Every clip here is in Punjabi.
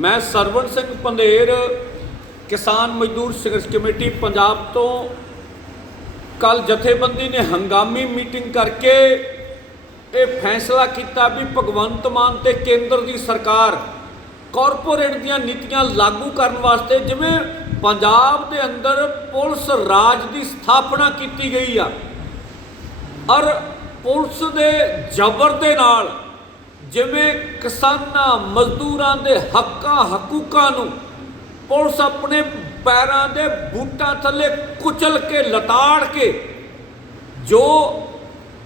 ਮੈਂ ਸਰਵਣ ਸਿੰਘ ਪੰਦੇਰ ਕਿਸਾਨ ਮਜ਼ਦੂਰ ਸੰਘਰਸ਼ ਕਮੇਟੀ ਪੰਜਾਬ ਤੋਂ ਕੱਲ ਜਥੇਬੰਦੀ ਨੇ ਹੰਗਾਮੀ ਮੀਟਿੰਗ ਕਰਕੇ ਇਹ ਫੈਸਲਾ ਕੀਤਾ ਵੀ ਭਗਵੰਤ ਮਾਨ ਤੇ ਕੇਂਦਰ ਦੀ ਸਰਕਾਰ ਕਾਰਪੋਰੇਟ ਦੀਆਂ ਨੀਤੀਆਂ ਲਾਗੂ ਕਰਨ ਵਾਸਤੇ ਜਿਵੇਂ ਪੰਜਾਬ ਦੇ ਅੰਦਰ ਪੁਲਿਸ ਰਾਜ ਦੀ ਸਥਾਪਨਾ ਕੀਤੀ ਗਈ ਆ ਔਰ ਪੁਲਿਸ ਦੇ ਜ਼ਬਰ ਦੇ ਨਾਲ ਜਿਵੇਂ ਕਿਸਾਨਾਂ ਮਜ਼ਦੂਰਾਂ ਦੇ ਹੱਕਾਂ ਹਕੂਕਾਂ ਨੂੰ ਪੁਲਿਸ ਆਪਣੇ ਪੈਰਾਂ ਦੇ ਬੂਟਾਂ ਥੱਲੇ ਕੁਚਲ ਕੇ ਲਟਾੜ ਕੇ ਜੋ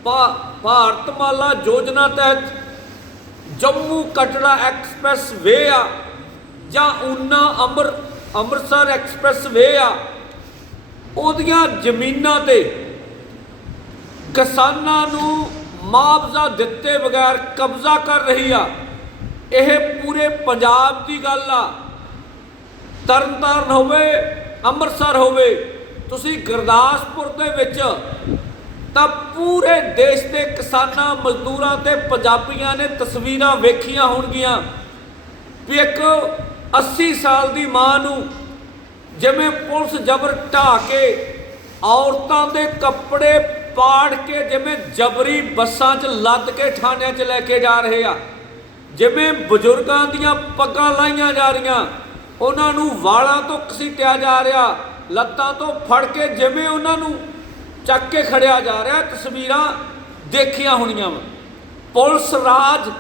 ਭਾਰਤ ਮਾਲਾ ਯੋਜਨਾ ਤਹਿਤ ਜੰਮੂ ਕਟੜਾ ਐਕਸਪ੍ਰੈਸ ਵੇ ਆ ਜਾਂ ਉਨਾ ਅਮਰ ਅੰਮ੍ਰਿਤਸਰ ਐਕਸਪ੍ਰੈਸ ਵੇ ਆ ਉਹਦੀਆਂ ਜ਼ਮੀਨਾਂ ਤੇ ਕਿਸਾਨਾਂ ਨੂੰ ਮੁਆਵਜ਼ਾ ਦਿੱਤੇ ਬਗੈਰ ਕਬਜ਼ਾ ਕਰ ਰਹੀ ਆ ਇਹ ਪੂਰੇ ਪੰਜਾਬ ਦੀ ਗੱਲ ਆ ਤਰਨਤਾਰਨ ਹੋਵੇ ਅੰਮ੍ਰਿਤਸਰ ਹੋਵੇ ਤੁਸੀਂ ਗੁਰਦਾਸਪੁਰ ਦੇ ਵਿੱਚ ਤਾਂ ਪੂਰੇ ਦੇਸ਼ ਦੇ ਕਿਸਾਨਾਂ ਮਜ਼ਦੂਰਾਂ ਤੇ ਪੰਜਾਬੀਆਂ ਨੇ ਤਸਵੀਰਾਂ ਵੇਖੀਆਂ ਹੋਣਗੀਆਂ ਵੀ ਇੱਕ 80 ਸਾਲ ਦੀ ਮਾਂ ਨੂੰ ਜਿਵੇਂ ਪੁਲਿਸ ਜ਼ਬਰ ਢਾ ਕੇ ਔਰਤਾਂ ਦੇ ਕੱਪੜੇ ਪਾੜ ਕੇ ਜਿਵੇਂ ਜਬਰੀ ਬੱਸਾਂ 'ਚ ਲੱਦ ਕੇ ਥਾਣਿਆਂ 'ਚ ਲੈ ਕੇ ਜਾ ਰਹੇ ਆ ਜਿਵੇਂ ਬਜ਼ੁਰਗਾਂ ਦੀਆਂ ਪੱਗਾਂ ਲਾਈਆਂ ਜਾ ਰਹੀਆਂ ਉਹਨਾਂ ਨੂੰ ਵਾਲਾਂ ਤੋਂ ਘਸੀਟਿਆ ਜਾ ਰਿਹਾ ਲੱਤਾਂ ਤੋਂ ਫੜ ਕੇ ਜਿਵੇਂ ਉਹਨਾਂ ਨੂੰ ਚੱਕ ਕੇ ਖੜਿਆ ਜਾ ਰਿਹਾ ਤਸਵੀਰਾਂ ਦੇਖੀਆਂ ਹੋਣੀਆਂ ਵਾ ਪੁਲਿਸ ਰਾਜ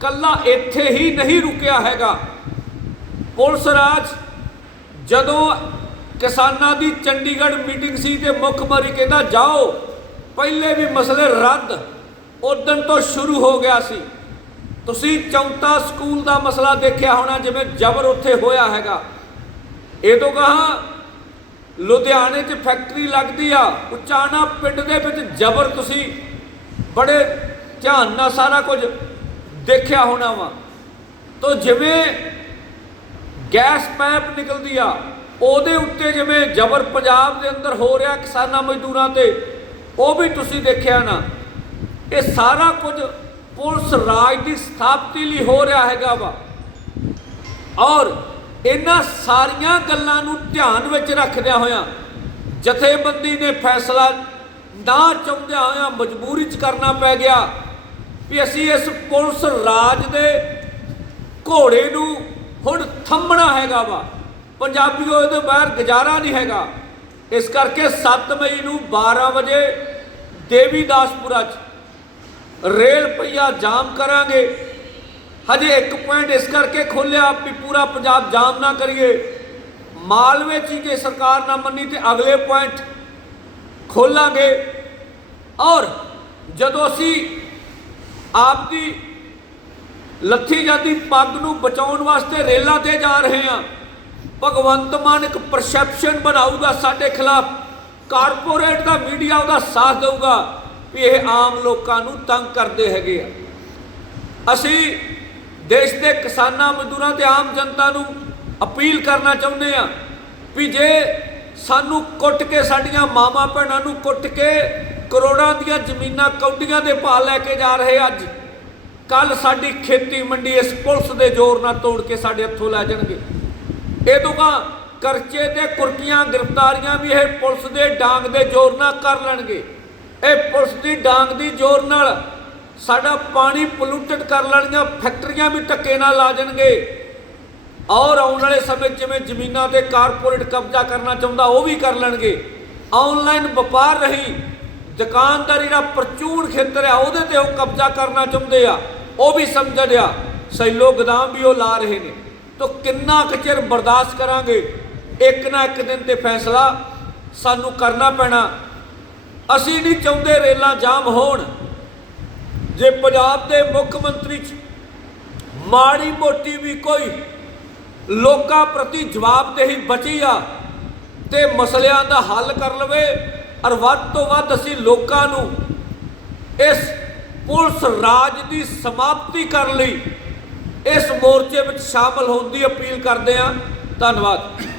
ਕੱਲਾ ਇੱਥੇ ਹੀ ਨਹੀਂ ਰੁਕਿਆ ਹੈਗਾ ਪੁਲਿਸ ਰਾਜ ਜਦੋਂ ਕਿਸਾਨਾਂ ਦੀ ਚੰਡੀਗੜ੍ਹ ਮੀਟਿੰਗ ਸੀ ਤੇ ਮੁੱਖ ਮੰਤਰੀ ਕਹਿੰਦਾ ਜਾਓ ਪਹਿਲੇ ਵੀ ਮਸਲੇ ਰੱਦ ਉਦੋਂ ਤੋਂ ਸ਼ੁਰੂ ਹੋ ਗਿਆ ਸੀ ਤੁਸੀਂ ਚੌਂਤਾ ਸਕੂਲ ਦਾ ਮਸਲਾ ਦੇਖਿਆ ਹੋਣਾ ਜਿਵੇਂ ਜ਼ਬਰ ਉੱਥੇ ਹੋਇਆ ਹੈਗਾ ਇਹ ਤੋਂ ਕਹਾ ਲੁਧਿਆਣੇ 'ਚ ਫੈਕਟਰੀ ਲੱਗਦੀ ਆ ਉਚਾਣਾ ਪਿੰਡ ਦੇ ਵਿੱਚ ਜ਼ਬਰ ਤੁਸੀਂ ਬੜੇ ਧਿਆਨ ਨਾਲ ਸਾਰਾ ਕੁਝ ਦੇਖਿਆ ਹੋਣਾ ਵਾ ਤੋਂ ਜਿਵੇਂ ਗੈਸ ਪਾਈਪ ਨਿਕਲਦੀ ਆ ਉਹਦੇ ਉੱਤੇ ਜਿਵੇਂ ਜ਼ਬਰ ਪੰਜਾਬ ਦੇ ਅੰਦਰ ਹੋ ਰਿਹਾ ਕਿਸਾਨਾਂ ਮਜ਼ਦੂਰਾਂ ਤੇ ਉਹ ਵੀ ਤੁਸੀਂ ਦੇਖਿਆ ਨਾ ਇਹ ਸਾਰਾ ਕੁਝ ਪੁਲਿਸ ਰਾਜ ਦੀ ਸਥਾਪਤੀ ਲਈ ਹੋ ਰਿਹਾ ਹੈਗਾ ਵਾ ਔਰ ਇਹਨਾਂ ਸਾਰੀਆਂ ਗੱਲਾਂ ਨੂੰ ਧਿਆਨ ਵਿੱਚ ਰੱਖਦਿਆਂ ਹੋਇਆਂ ਜਥੇਬੰਦੀ ਨੇ ਫੈਸਲਾ ਨਾ ਚਾਹੁੰਦਿਆਂ ਹੋਇਆਂ ਮਜਬੂਰੀ 'ਚ ਕਰਨਾ ਪੈ ਗਿਆ ਵੀ ਅਸੀਂ ਇਸ ਪੁਲਿਸ ਰਾਜ ਦੇ ਘੋੜੇ ਨੂੰ ਹੁਣ ਥੰਮਣਾ ਹੈਗਾ ਵਾ ਪੰਜਾਬੀਓ ਇਹਦੇ ਬਾਹਰ ਗੁਜ਼ਾਰਾ ਨਹੀਂ ਹੈਗਾ ਇਸ ਕਰਕੇ 7 ਮਈ ਨੂੰ 12 ਵਜੇ ਦੇਵੀਦਾਸਪੁਰਾ 'ਚ ਰੇਲ ਪਈਆ ਜਾਮ ਕਰਾਂਗੇ ਹਜੇ ਇੱਕ ਪੁਆਇੰਟ ਇਸ ਕਰਕੇ ਖੋਲਿਆ ਵੀ ਪੂਰਾ ਪੰਜਾਬ ਜਾਮ ਨਾ ਕਰੀਏ ਮਾਲਵੇ 'ਚ ਜੇ ਸਰਕਾਰ ਨਾ ਮੰਨੀ ਤੇ ਅਗਲੇ ਪੁਆਇੰਟ ਖੋਲਾਂਗੇ ਔਰ ਜਦੋਂ ਅਸੀਂ ਆਪ ਦੀ ਲੱਥੀ ਜਾਂਦੀ ਪੱਗ ਨੂੰ ਬਚਾਉਣ ਵਾਸਤੇ ਰੇਲਾਂ ਤੇ ਜਾ ਰਹੇ ਹਾਂ ਭਗਵੰਤ ਮਾਨ ਇੱਕ ਪਰਸੈਪਸ਼ਨ ਬਣਾਊਗਾ ਸਾਡੇ ਖਿਲਾਫ ਕਾਰਪੋਰੇਟ ਦਾ ਮੀਡੀਆ ਉਹਦਾ ਸਾਥ ਦੇਊਗਾ ਵੀ ਇਹ ਆਮ ਲੋਕਾਂ ਨੂੰ ਤੰਗ ਕਰਦੇ ਹੈਗੇ ਆ ਅਸੀਂ ਦੇਸ਼ ਦੇ ਕਿਸਾਨਾਂ ਮਜ਼ਦੂਰਾਂ ਤੇ ਆਮ ਜਨਤਾ ਨੂੰ ਅਪੀਲ ਕਰਨਾ ਚਾਹੁੰਦੇ ਆ ਵੀ ਜੇ ਸਾਨੂੰ ਕੁੱਟ ਕੇ ਸਾਡੀਆਂ ਮਾਮਾ ਭੈਣਾਂ ਨੂੰ ਕੁੱਟ ਕੇ ਕਰੋੜਾਂ ਦੀਆਂ ਜ਼ਮੀਨਾਂ ਕੌਡੀਆਂ ਦੇ ਪਾ ਲੈ ਕੇ ਜਾ ਰਹੇ ਅੱਜ ਕੱਲ ਸਾਡੀ ਖੇਤੀ ਮੰਡੀ ਇਸ ਪੁਲਿਸ ਦੇ ਜ਼ੋਰ ਨਾਲ ਤੋੜ ਕੇ ਸਾਡੇ ਹੱਥੋਂ ਲੈ ਜਾਣਗੇ ਇਹ ਤੋਂ ਕਰਚੇ ਤੇ ਕੁਰਕੀਆਂ ਗ੍ਰਿਫਤਾਰੀਆਂ ਵੀ ਇਹ ਪੁਲਿਸ ਦੇ ਡਾਂਗ ਦੇ ਜ਼ੋਰ ਨਾਲ ਕਰ ਲੈਣਗੇ ਇਹ ਪੁਲਿਸ ਦੀ ਡਾਂਗ ਦੀ ਜ਼ੋਰ ਨਾਲ ਸਾਡਾ ਪਾਣੀ ਪੋਲੂਟਡ ਕਰ ਲੈਣੀਆਂ ਫੈਕਟਰੀਆਂ ਵੀ ਟੱਕੇ ਨਾਲ ਲਾ ਜਾਣਗੇ ਔਰ ਆਉਣ ਵਾਲੇ ਸਮੇਂ ਜਿਵੇਂ ਜ਼ਮੀਨਾਂ ਤੇ ਕਾਰਪੋਰੇਟ ਕਬਜ਼ਾ ਕਰਨਾ ਚਾਹੁੰਦਾ ਉਹ ਵੀ ਕਰ ਲੈਣਗੇ ਆਨਲਾਈਨ ਵਪਾਰ ਰਹੀ ਦੁਕਾਨਦਾਰੀ ਦਾ ਪ੍ਰਚੂਰ ਖੇਤਰ ਆ ਉਹਦੇ ਤੇ ਉਹ ਕਬਜ਼ਾ ਕਰਨਾ ਚਾਹੁੰਦੇ ਆ ਉਹ ਵੀ ਸਮਝਣ ਆ ਸੈਲੋ ਗਦਾਮ ਵੀ ਉਹ ਲਾ ਰਹੇ ਨੇ ਤੋ ਕਿੰਨਾ ਕੁ ਚਿਰ ਬਰਦਾਸ਼ਤ ਕਰਾਂਗੇ ਇੱਕ ਨਾ ਇੱਕ ਦਿਨ ਤੇ ਫੈਸਲਾ ਸਾਨੂੰ ਕਰਨਾ ਪੈਣਾ ਅਸੀਂ ਨਹੀਂ ਚਾਹੁੰਦੇ ਰੇਲਾਂ ਜਾਮ ਹੋਣ ਜੇ ਪੰਜਾਬ ਦੇ ਮੁੱਖ ਮੰਤਰੀ ਚ ਮਾੜੀ ਮੋਟੀ ਵੀ ਕੋਈ ਲੋਕਾਂ ਪ੍ਰਤੀ ਜਵਾਬਦੇਹੀ ਬਚੀ ਆ ਤੇ ਮਸਲਿਆਂ ਦਾ ਹੱਲ ਕਰ ਲਵੇ ਔਰ ਵੱਧ ਤੋਂ ਵੱਧ ਅਸੀਂ ਲੋਕਾਂ ਨੂੰ ਇਸ ਪੁਲਿਸ ਰਾਜ ਦੀ ਸਮਾਪਤੀ ਕਰਨ ਲਈ ਇਸ ਮੋਰਚੇ ਵਿੱਚ ਸ਼ਾਮਲ ਹੋਣ ਦੀ ਅਪੀਲ ਕਰਦੇ ਹਾਂ ਧੰਨਵਾਦ